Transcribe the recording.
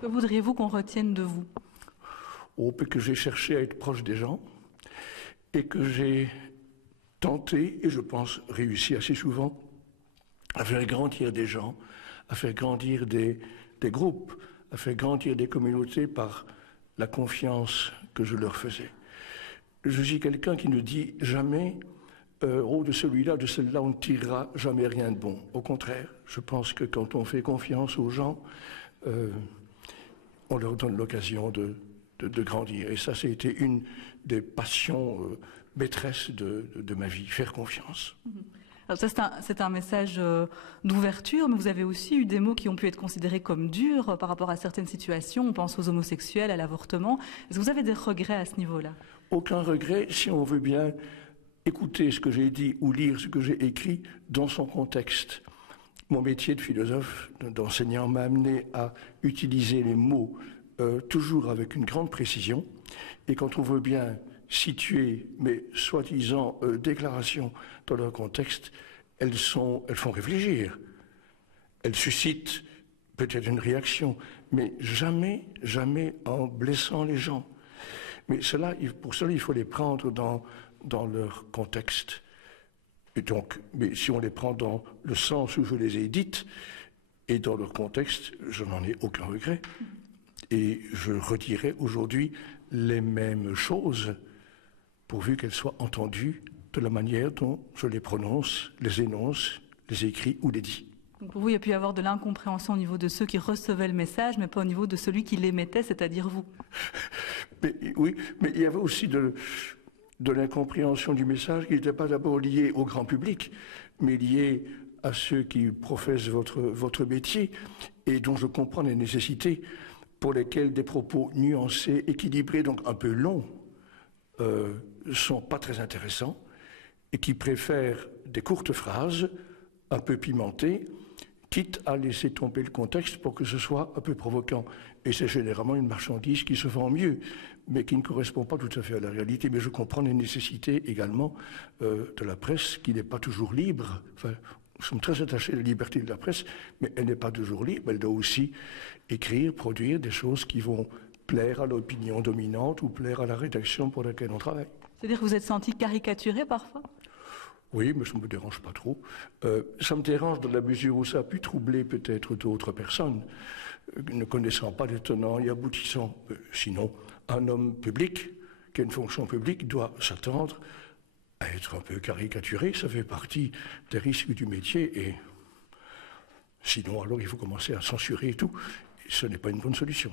Que voudriez-vous qu'on retienne de vous? Que j'ai cherché à être proche des gens et que j'ai tenté, et je pense réussi assez souvent, à faire grandir des gens, à faire grandir des groupes, à faire grandir des communautés par la confiance que je leur faisais. Je suis quelqu'un qui ne dit jamais de celui-là, de celle-là, on ne tirera jamais rien de bon. Au contraire, je pense que quand on fait confiance aux gens, on leur donne l'occasion de grandir. Et ça, c'était une des passions maîtresses de ma vie, faire confiance. Alors ça, c'est un message d'ouverture, mais vous avez aussi eu des mots qui ont pu être considérés comme durs par rapport à certaines situations. On pense aux homosexuels, à l'avortement. Est-ce que vous avez des regrets à ce niveau-là? Aucun regret, si on veut bien écouter ce que j'ai dit ou lire ce que j'ai écrit dans son contexte. Mon métier de philosophe, d'enseignant, m'a amené à utiliser les mots toujours avec une grande précision. Et quand on veut bien situer mes soi-disant déclarations dans leur contexte, elles font réfléchir. Elles suscitent peut-être une réaction, mais jamais, jamais en blessant les gens. Mais pour cela, il faut les prendre dans leur contexte. Et donc, mais si on les prend dans le sens où je les ai dites et dans leur contexte, je n'en ai aucun regret. Et je redirai aujourd'hui les mêmes choses, pourvu qu'elles soient entendues de la manière dont je les prononce, les énonce, les écris ou les dis. Donc pour vous, il y a pu y avoir de l'incompréhension au niveau de ceux qui recevaient le message, mais pas au niveau de celui qui l'émettait, c'est-à-dire vous. Oui, mais il y avait aussi de l'incompréhension du message qui n'était pas d'abord lié au grand public, mais lié à ceux qui professent votre métier et dont je comprends les nécessités pour lesquelles des propos nuancés, équilibrés, donc un peu longs, sont pas très intéressants et qui préfèrent des courtes phrases un peu pimentées, quitte à laisser tomber le contexte pour que ce soit un peu provoquant. Et c'est généralement une marchandise qui se vend mieux, mais qui ne correspond pas tout à fait à la réalité. Mais je comprends les nécessités également de la presse, qui n'est pas toujours libre. Enfin, nous sommes très attachés à la liberté de la presse, mais elle n'est pas toujours libre. Elle doit aussi écrire, produire des choses qui vont plaire à l'opinion dominante ou plaire à la rédaction pour laquelle on travaille. C'est-à-dire que vous êtes senti caricaturé parfois? Oui, mais ça ne me dérange pas trop. Ça me dérange dans la mesure où ça a pu troubler peut-être d'autres personnes, ne connaissant pas les tenants et aboutissants. Sinon, un homme public, qui a une fonction publique, doit s'attendre à être un peu caricaturé. Ça fait partie des risques du métier. Et sinon, alors, il faut commencer à censurer et tout. Et ce n'est pas une bonne solution.